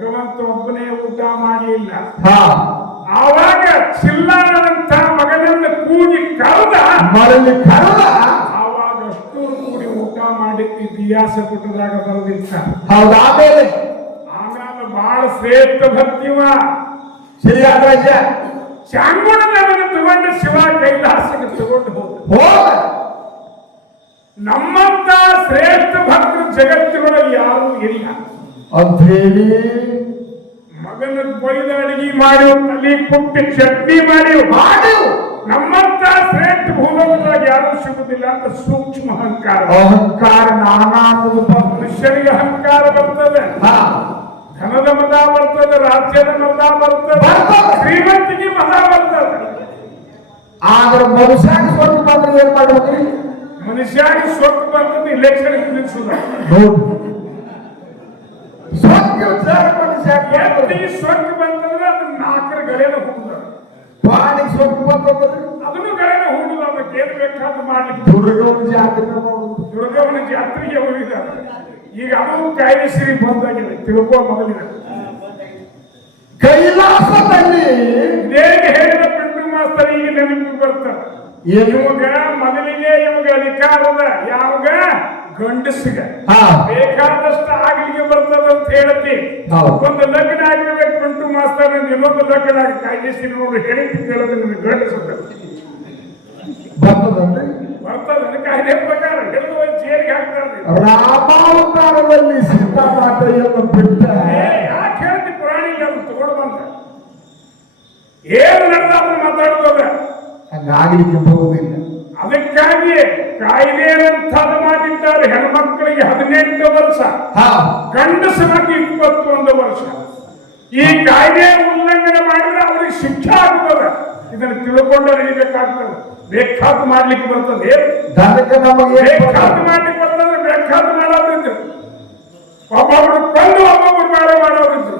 ಭಗವಂತ ಒಬ್ಬನೇ ಊಟ ಮಾಡಲಿಲ್ಲ. ಆವಾಗ ಚಿಲ್ಲಾರದಂತ ಮಗನನ್ನು ಕೂಗಿ ಕರೆದ ಮರಳಿ ಕರೆದ ಆವಾಗ ಅಷ್ಟು ಕೂಡಿ ಊಟ ಮಾಡಿದ್ದು ಇತಿಹಾಸ ಪುಟದಾಗ ಬರೆದಿತ್ತ ಹೌದು ಆಮೇಲೆ ಆಮೇಲೆ ಬಹಳ ಶ್ರೇಷ್ಠ ಭಕ್ತಿವ. ಶ್ರೀಯಾದ ರಾಜ ಚಾಂಗುಣದವನು ತಗೊಂಡು ಶಿವ ಕೈಲಾಸಕ್ಕೆ ತಗೊಂಡು ಹೋದ. ಹೋಗ ನಮ್ಮಂತ ಶ್ರೇಷ್ಠ ಭಕ್ತರು ಜಗತ್ತುಗಳಲ್ಲಿ ಯಾರೂ ಇಲ್ಲ. ಅಂತ ಹೇಳಿ ಮಗನ ಕೊಯ್ದ ಅಡಿಗೆ ಮಾಡಿ ತಲೆ ಕುಟ್ಟಿ ಚಟ್ನಿ ಮಾಡಿ ಮಾಡಿ ನಮ್ಮಂತ ಶ್ರೇಷ್ಠ ಭೂಲೋಕದಾಗ ಯಾರು ಸಿಗುದಿಲ್ಲ ಅಂತ ಸೂಕ್ಷ್ಮ ಅಹಂಕಾರ. ಅಹಂಕಾರ ನಾನಾ. ಮನುಷ್ಯನಿಗೆ ಅಹಂಕಾರ ಬರ್ತದೆ. ಧನದ ಮದ ಬರ್ತದೆ ರಾಜ್ಯದ ಮದ ಬರ್ತದೆ. ಶ್ರೀಮಂತಿಗೆ ಮದ ಬರ್ತದೆ. ಆದ್ರೆ ಮನುಷ್ಯಾಗ ಸ್ವಲ್ಪ ಬಂದ್ರೆ ಏನ್ ಮಾಡ್ಬೇಕ್ರಿ ಮನುಷ್ಯನಿಗೆ ಸ್ವತ್ತು ಬರ್ತದೆ ಇಲೆಕ್ಷನ್ ನಿಲ್ಲಿಸುದ ಎತ್ತಿಗೆ ಸ್ವರ್ಗ ಬಂತಂದ್ರೆ ಅದು ನಾಲ್ಕರ ಗಳೆನ ಹುಡುಗ ಬಾಡಿಗೆ ಸ್ವರ್ಗ ಬಂತಂದ್ರೆ ಅದನ್ನು ಗಳೆನ ಹುಡುಗ ಅದಕ್ಕೆ ಏನ್ ಬೇಕಾದ್ರೂ ಮಾಡ್ಲಿಕ್ಕೆ. ದುರ್ಗವನ ಜಾತ್ರೆ ದುರ್ಗವನ ಜಾತ್ರೆಗೆ ಹೋಗಿದ ಈಗ ಅದು ಕಾಯ್ದೆ ಸಿರಿ ಬಂದಾಗಿದೆ ತಿಳ್ಕೋ ಮೊದಲಿನ ಕೈಲಾಸದಲ್ಲಿ ಇದೇಗೆ ಹೇಳಿದ ಪಿಂಡು ಮಾಸ್ತರ್ ಈಗ ನೆನಪು ಬರ್ತಾರೆ ಇವಾಗ ಮೊದಲಿಗೆ ಇವಾಗ ಅಧಿಕಾರದ ಯಾವಾಗ? ಗಂಡಸಿಗ ಆ ಬೇಕಾದಷ್ಟು ಆಗ್ಲಿಕ್ಕೆ ಬರ್ತದ ಅಂತ ಹೇಳತಿ. ಒಂದು ಲಗ್ನ ಆಗಿರ್ಬೇಕು ಗಂಟು ಮಾಸ್ತರ್ ಇನ್ನೊಂದು ಲಗ್ನ ಆಗಿ ಕಾಯ್ದೆ ಸಿರಿ ನೋಡಿ ಹೇಳಿ ಕೇಳೋದು ನಿಮಗೆ ಗಂಡಸುತ್ತೆ ಬರ್ತದಲ್ರಿ ಬರ್ತದ ಕಾಯ್ದೆ ಪ್ರಕಾರ ಹಿಡಿದು ಜೇರಿಗೆ ಹಾಕ್ತಾರೆ. ರಾಮಾವತಾರದಲ್ಲಿ ಸೀತಾಮಾತೆಯನ್ನು ಬಿಟ್ಟ. ಯಾಕೆ ಹೇಳ್ತಿ ಪ್ರಾಣಿ ಇಲ್ಲ ಅಂತ ತಗೊಂಡು ಬಂದ. ಏನು ನಡೆದ ಮಾತಾಡ್ತದ. ಹಂಗಾಗ್ಲಿಕ್ಕೆ ಹೋಗುದಿಲ್ಲ ಅದಕ್ಕಾಗಿ ಕಾಯ್ದೆನಂತದ್ದು ಮಾಡಿದ್ದಾರೆ ಹೆಣ್ಮಕ್ಕಳಿಗೆ ಹದಿನೆಂಟು ವರ್ಷ. ಗಂಡಸರಿಗೆ ಇಪ್ಪತ್ತೊಂದು ವರ್ಷ. ಈ ಕಾಯ್ದೆ ಉಲ್ಲಂಘನೆ ಮಾಡಿದ್ರೆ ಅವ್ರಿಗೆ ಶಿಕ್ಷೆ ಆಗ್ತದೆ ಇದನ್ನು ತಿಳ್ಕೊಂಡು ನಡಿಬೇಕಾಗ್ತದೆ ಬೇಕಾತ್ ಮಾಡ್ಲಿಕ್ಕೆ ಬರ್ತದೆ. ಬೇಕಾದ್ದು ಮಾಡ್ಲಿಕ್ಕೆ ಬರ್ತದೆ. ಬೇಕಾದ್ದು ಮಾಡೋದಿದ್ರು ಒಬ್ಬೊಬ್ರು ಕೊಂದು ಒಬ್ಬೊಬ್ರು ಬೇಡ ಮಾಡೋದಿದ್ರು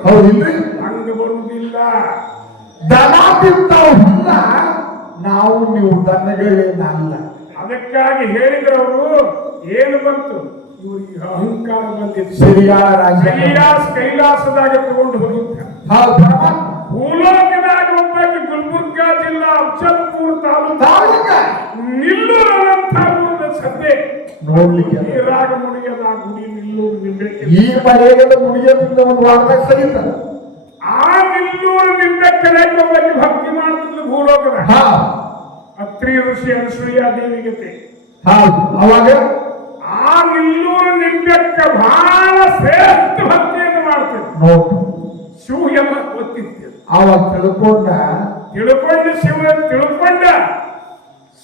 ಹಂಗ ಬರುವುದಿಲ್ಲ. ದನ ತಿಂತಾವ ನಾವು ನೀವು ದನಗಳೇನಲ್ಲ ಅದಕ್ಕಾಗಿ ಹೇಳಿದವರು ಏನು ಬಂತು? ಇವರಿಗೆ ಅಹಂಕಾರ ಬಂದಿತ್ತು ಕೈಲಾಸ ಕೈಲಾಸದಾಗ ತಗೊಂಡು ಹೋಗಿದ್ದ. ಹೌದು. ಪರಮಾತ್ಮ. ಭೂಲೋಕದಾಗ ಒಬ್ಬಾಕಿ ಗುಲ್ಬರ್ಗಾ ಜಿಲ್ಲಾ ಅಫಜಲ್ಪುರ ತಾಲೂಕು ನಿಲ್ಲುವಂತ ಸದ್ದೆ ನೋಡ್ಲಿಕ್ಕೆ ನೀರಾಗ ಮುಡಿಯದ ಗುಡಿ ನಿಲ್ಲೂರು ನಿಂಬೆ ಈ ಮಳೆಗದ ಮುಡಿಯದಿಂದ ಒಂದು ವಾರದಾಗ ಸಹಿತ ಆ ನಿಲ್ಲೂರು ನಿಂಬೆಕ್ಕನೆ ಒಬ್ಬಾಕಿ ಭಕ್ತಿ ಮಾಡುತ್ತಿದ್ದು ಭೂಲೋಕದ. ಹಾ. ಅತ್ರಿ ಋಷಿ ಅನಸೂಯ ದೇವಿಗತೆ ಹೌದು. ಅವಾಗ? ಆ ನಿಲ್ಲೂರು ನಿಂಬೆಕ್ಕ ಬಹಳ ಶ್ರೇಷ್ಠ ಭಕ್ತಿಯನ್ನು ಮಾಡ್ತಿದ್ದ ನೋಡು ಶಿವ ಎಲ್ಲ ಗೊತ್ತಿತ್ತು. ಅವಾಗ ತಿಳ್ಕೊಂಡ? ತಿಳ್ಕೊಂಡು ಶಿವ ತಿಳ್ಕೊಂಡ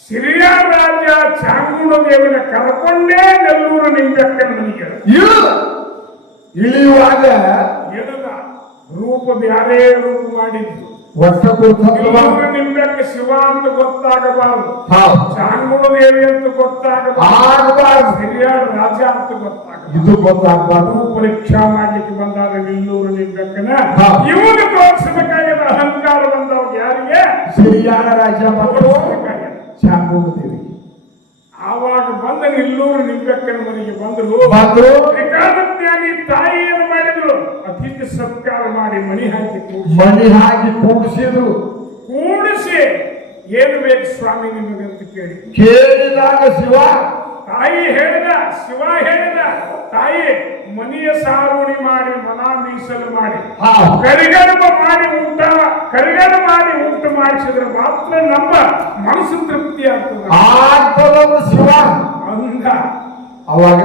ಸಿರಿಯ ರಾಜ ಚಾಮುಂಡ ದೇವನ ಕರ್ಕೊಂಡೇ ನೆಲ್ಲೂರು ನಿಂಬೆಕ್ಕನ ನನಗೆ. ಇಳು. ಇಳಿಯುವಾಗ? ಎಡದ ರೂಪ ಬ್ಯಾರೇ ರೂಪ ಮಾಡಿದ್ದು. ನಿಂಬೆಕ್ಕ ಶಿವ ಅಂತ ಗೊತ್ತಾಗಬಾರದು. ಹೌದು. ಚಾಮುಂಡ ದೇವಿ ಅಂತ ಗೊತ್ತಾಗಬಾರದು. ಸಿರಿಯ ರಾಜ ಅಂತ ಗೊತ್ತಾಗ ಇದು ಗೊತ್ತಾಗಬಾರದು. ಪರೀಕ್ಷಾ ಮಾಡ್ಲಿಕ್ಕೆ ಬಂದಾಗ ನಿಲ್ಲೂರು ನಿಂಬೆಕ್ಕನ. ಇವನು ತೋರಿಸಬೇಕಾಗಿದ ಅಹಂಕಾರ ಬಂದವಾಗ ಯಾರಿಗೆ? ಸಿರಿಯಾದ ರಾಜ ಮತ್ತು ತೋರಿಸಬೇಕಾಗಿದೆ ಚಾಮುಂಡ ದೇವಿ. ಆವಾಗ ಬಂದ ನಿಲ್ಲೂರು ನಿಂಬೆಕ್ಕನ ಮನೆಗೆ ಬಂದರು. ಬಂದರು. ತ್ರಿಕಾಲಜ್ಞಾನಿ ತಾಯಿ ಮಾಡಿ ಮಣಿ ಹಾಕಿ ಮಣಿ ಹಾಕಿ ಕೂಡಿಸಿದ್ರು. ಕೂಡಿಸಿ ಏನು ಬೇಕು ಸ್ವಾಮಿ ನಿಮಗಂತ ಕೇಳಿ. ಕೇಳಿದಾಗ ಶಿವ. ತಾಯಿ ಹೇಳಿದ ಶಿವ ಹೇಳಿದ ತಾಯಿ ಮನೆಯ ಸಾರುಣಿ ಮಾಡಿ ಮನ ಮೀಸಲು ಮಾಡಿ. ಕರಿಗರ್ಭ ಮಾಡಿ ಊಟ ಕರಿಗಡ ಮಾಡಿ ಊಟ ಮಾಡಿಸಿದ್ರೆ ಮಾತ್ರ ನಮ್ಮ ಮನಸ್ಸು ತೃಪ್ತಿ ಆಗ್ತದೆ. ಆಗ್ತದ ಶಿವ. ಅಂದ ಅವಾಗ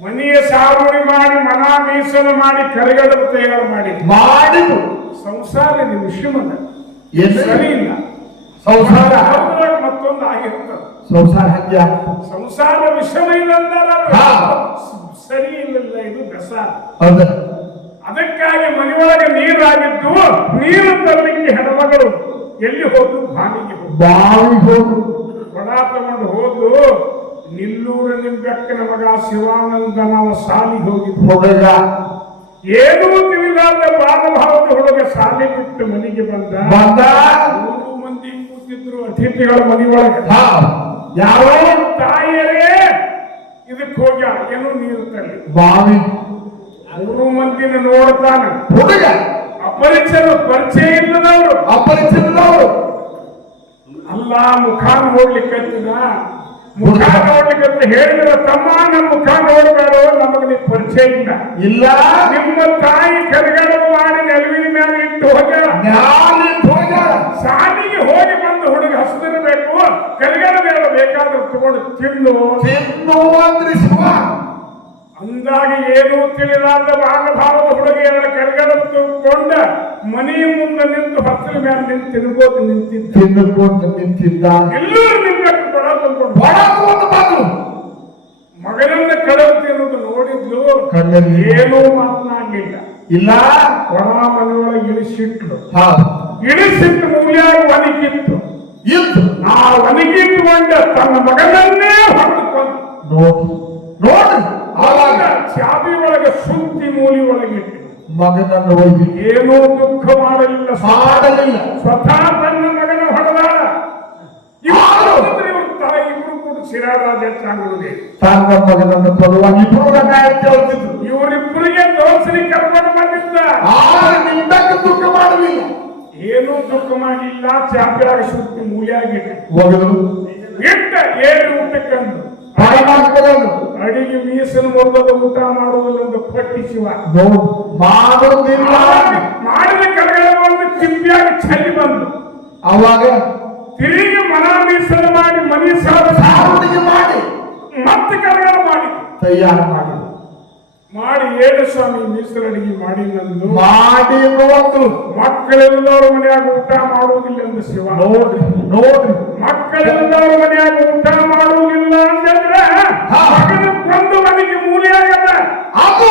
ಮನೆಯ ಸಾಗುವಳಿ ಮಾಡಿ ಮನ ಮೀಸಲು ಮಾಡಿ ಕರೆಗಳು ತಯಾರು ಮಾಡಿ. ಮಾಡಿದ್ರು ಸಂಸಾರ ವಿಷಮದ ಸರಿ ಇಲ್ಲ. ಸಂಸಾರ? ಮತ್ತೊಂದು ಆಗಿರ್ತದೆ. ಸಂಸಾರ ಸಂಸಾರ ವಿಷಮ ಇಲ್ಲ ಹಾ. ಸರಿ ಇಲ್ಲ ಇದು ಕಸ ಹೌದ. ಅದಕ್ಕಾಗಿ ಮನೆಯೊಳಗೆ ನೀರಾಗಿದ್ದು ನೀರು ತರಲಿಕ್ಕೆ ಹೆಣ್ಮಗಳು ಎಲ್ಲಿ ಹೋದ್ರು ಬಾವಿಗೆ ಹೋದ್ರು. ಬಾವಿಗೆ ಹೋದ್ರು. ಕೊಡ ತಗೊಂಡು ಹೋದ್ರು. ನಿಲ್ಲೂರ ನಿಂಬೆಕ್ಕನ ಮಗ ಶಿವಾನಂದ ನಾವು ಸಾಲಿಗೆ ಹೋಗಿ ಹೋಗಲ್ಲ ಏನೂ ತಿಳಿಲಾರ್ದ ಬಾಲಭಾವದ ಹುಡುಗ ಸಾಲಿ ಬಿಟ್ಟು ಮನೆಗೆ ಬಂದ. ಬಂದ? ಮೂರು ಮಂದಿ ಕೂತಿದ್ರು ಅತಿಥಿಗಳ ಮನೆಯೊಳಗೆ ಯಾವ ತಾಯಿಯರೇ ಇದಕ್ಕೆ ಹೋಗ ಏನೋ ನೀರು ತರಲಿ. ಬಾವಿ. ಮೂರು ಮಂದಿನ ನೋಡ್ತಾನೆ. ಹುಡುಗ? ಅಪರಿಚಯ ಪರಿಚಯ ಇಲ್ಲದವರು. ಅಪರಿಚಿತದವರು. ಅಲ್ಲ ಮುಖ ನೋಡ್ಲಿಕ್ಕಂತಿನ ಮುಖ ನೋಡ್ಲಿಕ್ಕೆ ಹೇಳಿದ್ರೆ ತಮ್ಮ ನಮ್ಮ ಮುಖ ನೋಡಬೇಡ ನಮಗೆ ನೀವು ಪರಿಚಯ ಇಲ್ಲ. ಇಲ್ಲ. ನಿಮ್ಮ ತಾಯಿ ಕರಿಗಡಲು ಮಾಡಿ ನೆಲವಿನ ಮೇಲೆ ಇಟ್ಟು ಹೋಗ್ಯಾರ ಹೋಗ್ಯಾರ ಶಾಲೆಗೆ ಹೋಗಿ ಬಂದು ಹುಡುಗ ಹಸ್ತಿರಬೇಕು. ಕರಿಗಡ ಮೇಲೆ ಬೇಕಾದ್ರೂ ತಗೊಂಡು ತಿನ್ನು. ತಿನ್ನು ಅಂದ್ರೆ ಶಿವ. ಅಂದಾಗ ಏನೂ ತಿಳಿದಾದ ಬಾಲಭಾವದ ಹುಡುಗಿ ಎರಡು ಕರಿಗಡ ತುಂಬಿಕೊಂಡ ಮನೆಯ ಮುಂದೆ ನಿಂತು ಹಸಿರ ಮೇಲೆ ನಿಂತು ತಿನ್ಕೋತ ನಿಂತಿದ್ದ. ತಿನ್ಕೋತ ನಿಂತಿದ್ದ. ಎಲ್ಲರೂ ಮಗನನ್ನ ತಿನ್ನೋದು ನೋಡಿದ್ಲು ಕಣ್ಣಲ್ಲಿ ಏನೂ ಮಾತನಾಡಲಿಲ್ಲ. ಇಲ್ಲ. ಒಣ ಮನೆಯೊಳಗೆ ಇಳಿಸಿಟ್ಲು. ಹಾ. ಇಳಿಸಿಟ್ಟು ಮೂಲ್ಯಾಗಿ ಒಣಗಿತ್ತು. ಇತ್ತು ಆ ಒಣಗಿಟ್ಟುಕೊಂಡ ತನ್ನ ಮಗನನ್ನೇ ಹೊಡೆದುಕೊಂಡು ನೋಡಿ. ಅವಾಗ ಆವಾಗ ಚಾಬಿ ಒಳಗೆ ಸುತ್ತಿ ಮೂಲಿ ಒಳಗಿಟ್ಟು ಮಗನನ್ನು ಹೋಗಿ ಏನೂ ದುಃಖ ಮಾಡಲಿಲ್ಲ. ಮಾಡಲಿಲ್ಲ. ಸ್ವತಃ ತನ್ನ ಮಗನ ಹೊಡೆದ ಇವರು ಇವರು ತಾಯಿ ಇಬ್ರು ಕೂಡ ಶಿರಾರಾಜ ಮಗನನ್ನು ಕೊಡುವ ಇಬ್ರು ಗಂಡ ಹೇಳ್ತಿದ್ರು ಇವರಿಬ್ಬರಿಗೆ ತೋರಿಸಿ ಕರ್ಕೊಂಡು ಬಂದಿದ್ದ. ದುಃಖ ಮಾಡಲಿಲ್ಲ ಏನೂ ದುಃಖ ಮಾಡಿಲ್ಲ ಚಾಪ್ಯಾಗ ಸುತ್ತು ಮೂಲಿಯಾಗಿಟ್ಟು ಹೋಗಲು ಇಟ್ಟ ಏಳು ಊಟಕ್ಕಂದು. ಅಡಿಗೆ ಮೀಸಲು ಮೊದಲು ಊಟ ಮಾಡುವುದಿಲ್ಲ ಎಂದು ಪಟ್ಟಿ ಶಿವ ನೋಡು ಮಾಡೋದಿಲ್ಲ ಆವಾಗ ಮಾಡಿದ ಕಡೆಗಳನ್ನು ಚಿಂಪಿಯಾಗಿ ಚಲ್ಲಿ ಬಂದು. ಅವಾಗ ತಿರುಗಿ ಮನ ಮೀಸಲು ಮಾಡಿ ಮನಿ ಮಾಡಿ. ಮತ್ತೆ ಕರೆಯಲ್ಲ ಮಾಡಿ. ತಯಾರು ಮಾಡಿ. ಮಾಡಿ ಏಳು ಸ್ವಾಮಿ ಮೀಸಲಡಿಗೆ ಮಾಡಿ ನಂದು ಮಾಡಿ ನೋಡು. ಮಕ್ಕಳೆಲ್ಲರೂ ಮನೆಯಾಗ ಊಟ ಮಾಡುವುದಿಲ್ಲ ಎಂದು ಶಿವ. ನೋಡ್ರಿ ನೋಡ್ರಿ. ಮಕ್ಕಳೆಲ್ಲರೂ ಮನೆಯಾಗ ಊಟ ಮಾಡುವುದಿಲ್ಲ ಅಂತಂದ್ರೆ. ಮಗನ ಕೊಂದು ಮನೆಗೆ ಮೂಲೆಯಾಗದ. ಅದು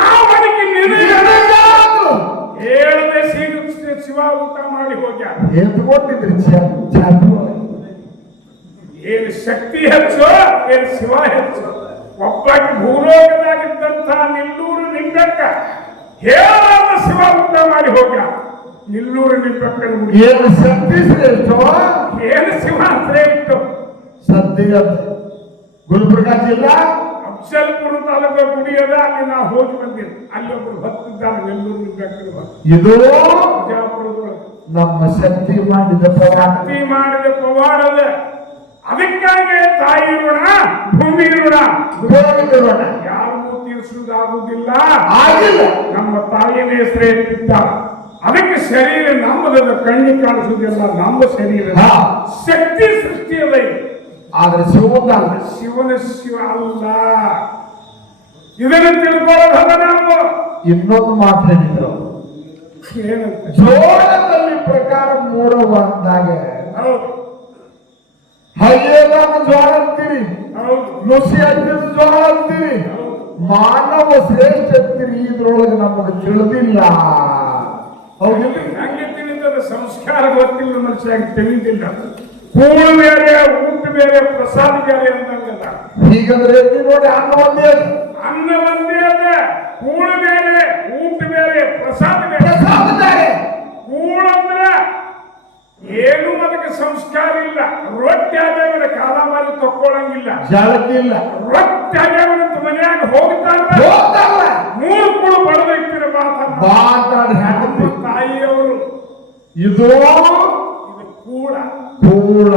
ಆ ಮನೆಗೆ ನಿನಗೆ ನಿನಗಾದ್ರು. ಹೇಳದೆ ಸಿಗ ಶಿವ ಊಟ ಮಾಡಿ ಹೋಗ್ಯಾರ ಎತ್ಕೊಂಡಿದ್ರಿ ಚ- ಚಾಕು. ಏನು ಶಕ್ತಿ ಹೆಚ್ಚು ಏನು ಶಿವ ಹೆಚ್ಚು. ಒಬ್ಬಾಕಿ ಭೂಲೋಕದಾಗಿದ್ದಂಥ ನಿಲ್ಲೂರು ನಿಂಬೆಕ್ಕ ಹೇಳಾದ ಶಿವ ಊಟ ಮಾಡಿ ಹೋಗ್ಯ. ನಿಲ್ಲೂರು ನಿಂಬೆಕ್ಕ ಏನು ಶಕ್ತಿ ಶ್ರೇಷ್ಠ ಏನು ಶಿವ ಅಂದ್ರೆ ಇಟ್ಟು ಸದ್ಯ ಗುಲ್ಬರ್ಗ ಜಿಲ್ಲಾ ಅಫ್ಸಲ್ಪುರ ತಾಲೂಕು ಗುಡಿ ಅದ ಅಲ್ಲಿ ನಾವು ಹೋಗಿ ಬಂದಿರಿ ಅಲ್ಲಿ ಒಬ್ರು ಭಕ್ತಿದ್ದಾರೆ ನೆಲ್ಲೂರು ನಿಂಬೆಕ್ಕನ ಇದು ನಮ್ಮ ಶಕ್ತಿ ಮಾಡಿದ ಶಕ್ತಿ ಮಾಡಿದ ಪವಾಡದ ಅದಕ್ಕಾಗಿ ತಾಯಿ ಋಣ ಭೂಮಿ ಋಣ. ಋಣ. ಯಾರಿಗೂ ತೀರಿಸುವುದಾಗುವುದಿಲ್ಲ. ಆಗಿಲ್ಲ. ನಮ್ಮ ತಾಯಿನ ಹೆಸರೇ ಅದಕ್ಕೆ ಶರೀರ ನಮ್ಮದ ಕಣ್ಣಿ ಕಾಣಿಸುವುದಿಲ್ಲ ನಮ್ಮ ಶರೀರ. ಶಕ್ತಿ ಸೃಷ್ಟಿಯಲ್ಲ ಇದು. ಆದ್ರೆ ಶಿವದಲ್ಲ ಶಿವನ ಶಿವ ಅಲ್ಲ. ಇದನ್ನು ತಿಳ್ಕೊಳ್ಳೋದಲ್ಲ ನಾವು ಇನ್ನೊಂದು ಮಾತು ಹೇಳಿದ್ರು. ಜೋಳದಲ್ಲಿ ಪ್ರಕಾರ ಮೂರು ಅಂದಾಗ. ಹೌದು. ಹೈಯೇದಾನ ಜೋಳ ಅಂತೀರಿ. ನುಸಿ ಹಚ್ಚಿದ ಜೋಳ ಅಂತೀರಿ. ಮಾನವ ಶ್ರೇಷ್ಠ ಅಂತೀರಿ. ಇದ್ರೊಳಗೆ ನಮಗೆ ತಿಳಿದಿಲ್ಲ. ಹೌದಿಲ್ಲ ಹಂಗೆ ತಿಳಿದದ ಸಂಸ್ಕಾರ ಗೊತ್ತಿಲ್ಲ ಮನುಷ್ಯ ತಿಳಿದಿಲ್ಲ. ಕೂಳು ಬೇರೆ ಊಟ ಬೇರೆ ಪ್ರಸಾದ ಬೇರೆ ಅಂದಂಗದ ಹೀಗಂದ್ರೆ ನೋಡಿ ಅನ್ನ ಒಂದೇ. ಅನ್ನ ಒಂದೇ ಅದ ಕೂಳು ಬೇರೆ ಊಟ ಬೇರೆ ಪ್ರಸಾದ ಬೇರೆ. ಪ್ರಸಾದ ಬೇರೆ. ಕೂಳು ಅಂದ್ರ ಏನು ಅದಕ್ಕೆ ಸಂಸ್ಕಾರ ಇಲ್ಲ. ರೊಟ್ಟಿ ಆದವರ ಕಾಲ ಮಾಡಿ ತಕ್ಕೊಳ್ಳಂಗಿಲ್ಲ ಇಲ್ಲ. ರೊಟ್ಟಿ ಆಗ್ಯಾವಂತ ಮನ್ಯಾಗ ಹೋಗ್ತಾರ ಹೋಗ್ತಾರಲ್ಲ. ಮೂರು ಕೂಳು ಬಡದ ಇಟ್ಟಿರ ಮಾತಾಡ ಮಾತಾಡಿ ತಾಯಿಯವರು. ಇದು ಕೂಳ ಕೂಳ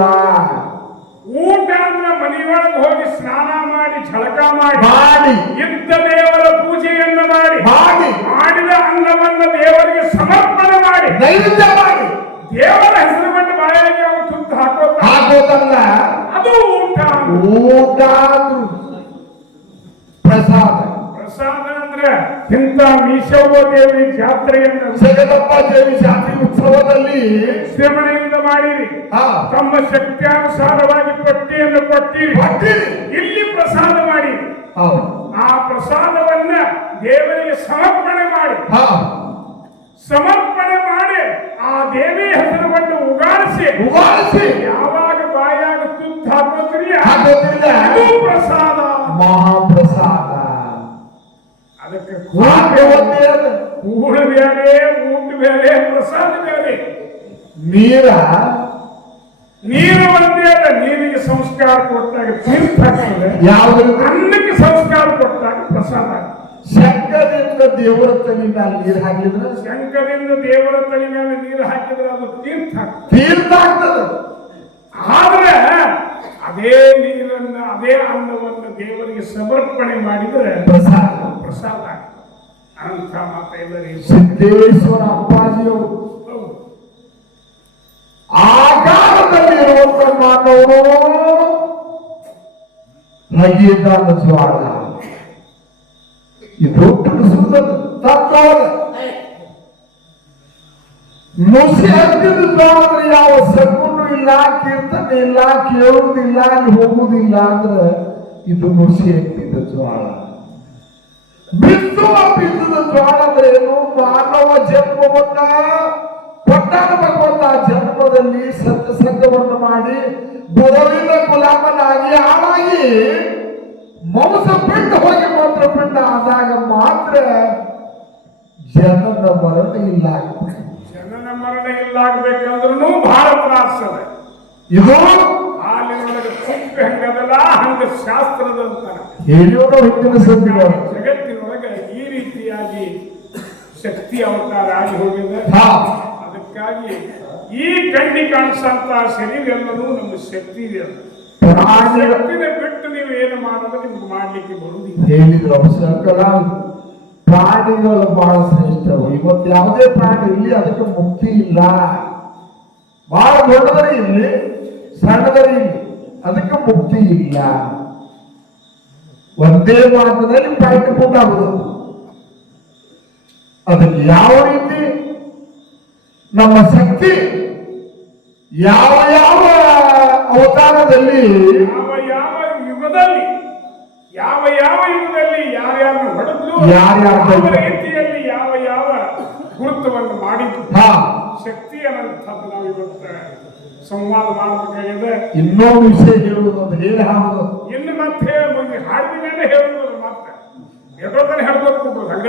ಊಟ ಅಂದ್ರೆ ಮನೆಯೊಳಗೆ ಹೋಗಿ ಸ್ನಾನ ಮಾಡಿ ಝಳಕ ಮಾಡಿ ಮಾಡಿ ಇದ್ದ ದೇವರ ಪೂಜೆಯನ್ನು ಮಾಡಿ ಮಾಡಿ ಮಾಡಿದ ಅನ್ನವನ್ನು ದೇವರಿಗೆ ಸಮರ್ಪಣೆ ಮಾಡಿ ನೈವೇದ್ಯ ಮಾಡಿ ದೇವರ ಹೆಸರು ಬಿಟ್ಟು ಬಾಯಿಗೆ ಅವು ತುತ್ತು ಹಾಕೋತ ಹಾಕೋದಲ್ಲ ಅದು ಊಟ ಊಟ ಅಂದ್ರು ಪ್ರಸಾದ ಪ್ರಸಾದ ಅಂದ್ರೆ ಇಂಥ ಮೀಶವ ದೇವಿ ಜಾತ್ರೆಯನ್ನು ಜಗದಪ್ಪ ದೇವಿ ಜಾತಿ ಉತ್ಸವದಲ್ಲಿ ಸೇವನೆಯಿಂದ ಮಾಡಿರಿ. ತಮ್ಮ ಶಕ್ತಿಯಾನುಸಾರವಾಗಿ ಪಟ್ಟಿಯನ್ನು ಕೊಟ್ಟಿ. ಇಲ್ಲಿ ಪ್ರಸಾದ ಮಾಡಿ. ಆ ಪ್ರಸಾದವನ್ನ ದೇವರಿಗೆ ಸಮರ್ಪಣೆ ಮಾಡಿ. ಸಮರ್ಪಣೆ ಮಾಡಿ ಆ ದೇವಿ ಹೆಸರುವನ್ನು ಉಗಾಡಿಸಿ ಉಗಾಡಿಸಿ ಯಾವಾಗ ಬಾಯಾಗ ತುತ್ತು ಹಾಕೋದ್ರಿಂದ ಪ್ರಸಾದ. ಮಹಾಪ್ರಸಾದ ಅದಕ್ಕೆ ಹಾಗೆ ಒಂದೇ ಅದ. ಕೂಡು ಬೇರೆ ಊಟ ಬೇರೆ ಪ್ರಸಾದ ಬೇರೆ ನೀರ ನೀರು ಒಂದೇ ಅಲ್ಲ ನೀರಿಗೆ ಸಂಸ್ಕಾರ ಕೊಟ್ಟಾಗ ತೀರ್ಥ ಯಾವುದು? ಅನ್ನಕ್ಕೆ ಸಂಸ್ಕಾರ ಕೊಟ್ಟಾಗ ಪ್ರಸಾದ. ಶಂಕದಿಂದ ದೇವರ ತಲೆ ಮೇಲೆ ನೀರ್ ಹಾಕಿದ್ರೆ? ಶಂಕರಿಂದ ದೇವರ ತಲೆ ಮೇಲೆ ನೀರು ಹಾಕಿದ್ರೆ ಅದು ತೀರ್ಥ ತೀರ್ಥ ಆಗ್ತದ. ಆದ್ರೆ ಅದೇ ನೀರನ್ನ ಅದೇ ಅನ್ನವನ್ನು ದೇವರಿಗೆ ಸಮರ್ಪಣೆ ಮಾಡಿದ್ರೆ ಪ್ರಸಾದ. ಪ್ರಸಾದ ಆಗ್ತದೆ. ಅನಂತ ಮಾತ ಎಲ್ಲರಿಗೂ ಸಿದ್ದೇಶ್ವರ ಅಪ್ಪಾಜಿಯವರು. ಆ ಕಾಲದಲ್ಲಿ ಇರುವಂತ ಮಾನವರು ನಗಿಯದಾನ ಜ್ವಾಳ ಇದು ತಿಳಿಸುವುದು ತತ್ವ ನುಸಿ ಹತ್ತಿದ ಜ್ವಾಳ ಯಾವ ಸಗುನು ಇಲ್ಲ, ಕೀರ್ತನೆ ಇಲ್ಲ, ಕೇಳುವುದಿಲ್ಲ, ಅಲ್ಲಿ ಹೋಗುವುದಿಲ್ಲ ಅಂದ್ರೆ ಇದು ನುಸಿ ಹತ್ತಿದ ಜ್ವಾಳ. ಬಿತ್ತುವ ಬಿತ್ತದ ಜ್ವಾಳ ಅಂದ್ರೆ ಏನು ಮಾನವ ಜನ್ಮವನ್ನ ಕೊಟ್ಟಾನ ಭಗವಂತ ಜನ್ಮದಲ್ಲಿ ಸತ್ಯ ಸಂಘವನ್ನು ಮಾಡಿ ಗುರುವಿನ ಗುಲಾಮನಾಗಿ ಹಾಳಾಗಿ ಮಾಂಸ ಪಿಂಡ ಹೋಗಿ ಮಾತ್ರ ಪಿಂಡ ಆದಾಗ ಮಾತ್ರ ಜನನ ಮರಣ ಇಲ್ಲ. ಜನನ ಮರಣ ಇಲ್ಲಾಗಬೇಕಂದ್ರೂ ಬಹಳ ತ್ರಾಸ ಅದ ಇದು ಹಾಲಿನೊಳಗೆ ತುಪ್ಪ ಹೆಂಗದಲ್ಲ ಹಂಗ ಶಾಸ್ತ್ರದ ಹೇಳಿಯೋಣ ಹಿಂದಿನ ಈ ರೀತಿಯಾಗಿ ಶಕ್ತಿ ಅವತಾರ ಆಗಿ ಹೋಗಿದೆ ಅದಕ್ಕಾಗಿ ಈ ಕಣ್ಣಿ ಕಾಣಿಸಂತ ಶರೀರ ಎಲ್ಲರೂ ನಮ್ಮ ಶಕ್ತಿ ಇದೆ. ಶಕ್ತಿನ ಬಿಟ್ಟು ನೀವು ಏನು ಮಾಡೋದು ನಿಮ್ಗೆ ಮಾಡ್ಲಿಕ್ಕೆ ಬರುವುದಿಲ್ಲ. ಹೇಳಿದ್ರು ಅವಸರಕಲ ಪ್ರಾಣಿಗಳು ಬಹಳ ಶ್ರೇಷ್ಠವು ಇವತ್ತು ಯಾವುದೇ ಪ್ರಾಣಿ ಇಲ್ಲಿ ಅದಕ್ಕೆ ಮುಕ್ತಿ ಇಲ್ಲ. ಬಹಳ ದೊಡ್ಡದರೆ ಇಲ್ಲಿ ಸಣ್ಣದರೆ ಇಲ್ಲಿ ಅದಕ್ಕೆ ಮುಕ್ತಿ ಇಲ್ಲ. ಒಂದೇ ಮಾತಿನಲ್ಲಿ ಪಾಠಪುಟಾಗುವುದು ಅದಕ್ಕೆ ಯಾವ ರೀತಿ ನಮ್ಮ ಶಕ್ತಿ ಯಾವ ಯಾವ ಅವತಾರದಲ್ಲಿ ಯಾವ ಯಾವ ಯುಗದಲ್ಲಿ ಯಾವ ಯಾವ ಯುಗದಲ್ಲಿ ಯಾರ್ಯಾರು ಹೊಡೆದ್ರು ಯಾರ್ಯಾರ? ರೀತಿಯಲ್ಲಿ ಯಾವ ಯಾವ ಗುರುತ್ವವನ್ನು ಮಾಡಿದ್ರು? ಹಾ. ಶಕ್ತಿ ಅನ್ನಂಥದ್ದು ನಾವು ಇವತ್ತು ಸಂವಾದ ಮಾಡಬೇಕಾಗಿದೆ. ಇನ್ನೊಂದು ವಿಷಯ ಹೇಳುವುದು ಅದು ಹೇಳಿ ಹಾಕೋದು ಇನ್ನು ಮತ್ತೆ ಹಾಡಿನ ಮೇಲೆ ಹೇಳುವುದು ಮತ್ತೆ ಎಷ್ಟೋ ಹೇಳ್ಬೇಕು ಹಂಗ.